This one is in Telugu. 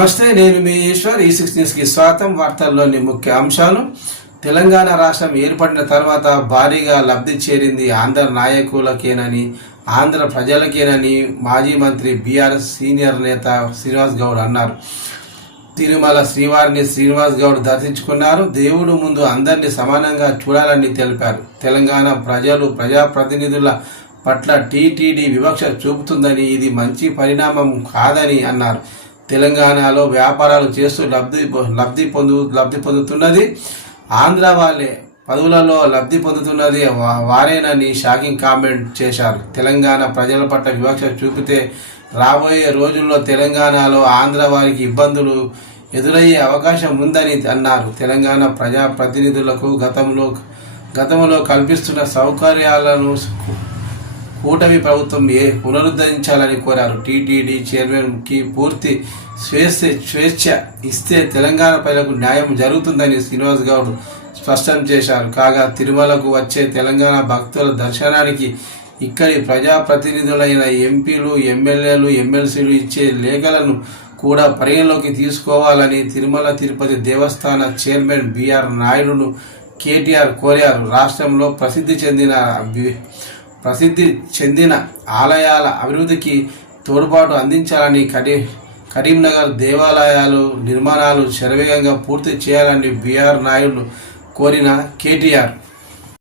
నమస్తే, నేను మీ ఈశ్వర్. E6 న్యూస్కి స్వాగతం. వార్తల్లోని ముఖ్య అంశాలు. తెలంగాణ రాష్ట్రం ఏర్పడిన తర్వాత భారీగా లబ్ధి చేరింది ఆంధ్ర నాయకులకేనని, ఆంధ్ర ప్రజలకేనని మాజీ మంత్రి బీఆర్ఎస్ సీనియర్ నేత శ్రీనివాస్ గౌడ్ అన్నారు. తిరుమల శ్రీవారిని శ్రీనివాస్ గౌడ్ దర్శించుకున్నారు. దేవుడు ముందు అందరినీ సమానంగా చూడాలని తెలిపారు. తెలంగాణ ప్రజాప్రతినిధుల పట్ల టీటీడీ వివక్ష చూపుతుందని, ఇది మంచి పరిణామం కాదని అన్నారు. తెలంగాణలో వ్యాపారాలు చేస్తూ లబ్ధి పొందుతున్నది ఆంధ్ర వాళ్ళే, పదవులలో లబ్ధి పొందుతున్నది వారేనని షాకింగ్ కామెంట్ చేశారు. తెలంగాణ ప్రజల పట్ల వివక్ష చూపితే రాబోయే రోజుల్లో తెలంగాణలో ఆంధ్ర వారికి ఇబ్బందులు ఎదురయ్యే అవకాశం ఉందని అన్నారు. తెలంగాణ ప్రజాప్రతినిధులకు గతంలో కల్పిస్తున్న సౌకర్యాలను కూటమి ప్రభుత్వం పునరుద్ధరించాలని కోరారు. టీటీడీ చైర్మన్కి పూర్తి స్వేచ్ఛ ఇస్తే తెలంగాణ ప్రజలకు న్యాయం జరుగుతుందని శ్రీనివాస్ గౌడ్ స్పష్టం చేశారు. కాగా తిరుమలకు వచ్చే తెలంగాణ భక్తుల దర్శనానికి ఇక్కడి ప్రజాప్రతినిధులైన ఎంపీలు, ఎమ్మెల్యేలు, ఎమ్మెల్సీలు ఇచ్చే లేఖలను కూడా పరిగణలోకి తీసుకోవాలని తిరుమల తిరుపతి దేవస్థాన చైర్మన్ బిఆర్ నాయుడును కేటీఆర్ కోరారు. రాష్ట్రంలో ప్రసిద్ధి చెందిన ఆలయాల అభివృద్ధికి తోడ్పాటు అందించాలని, కరీంనగర్ దేవాలయాలు నిర్మాణాలు శరవేగంగా పూర్తి చేయాలని బిఆర్ నాయుడు కోరిన కేటీఆర్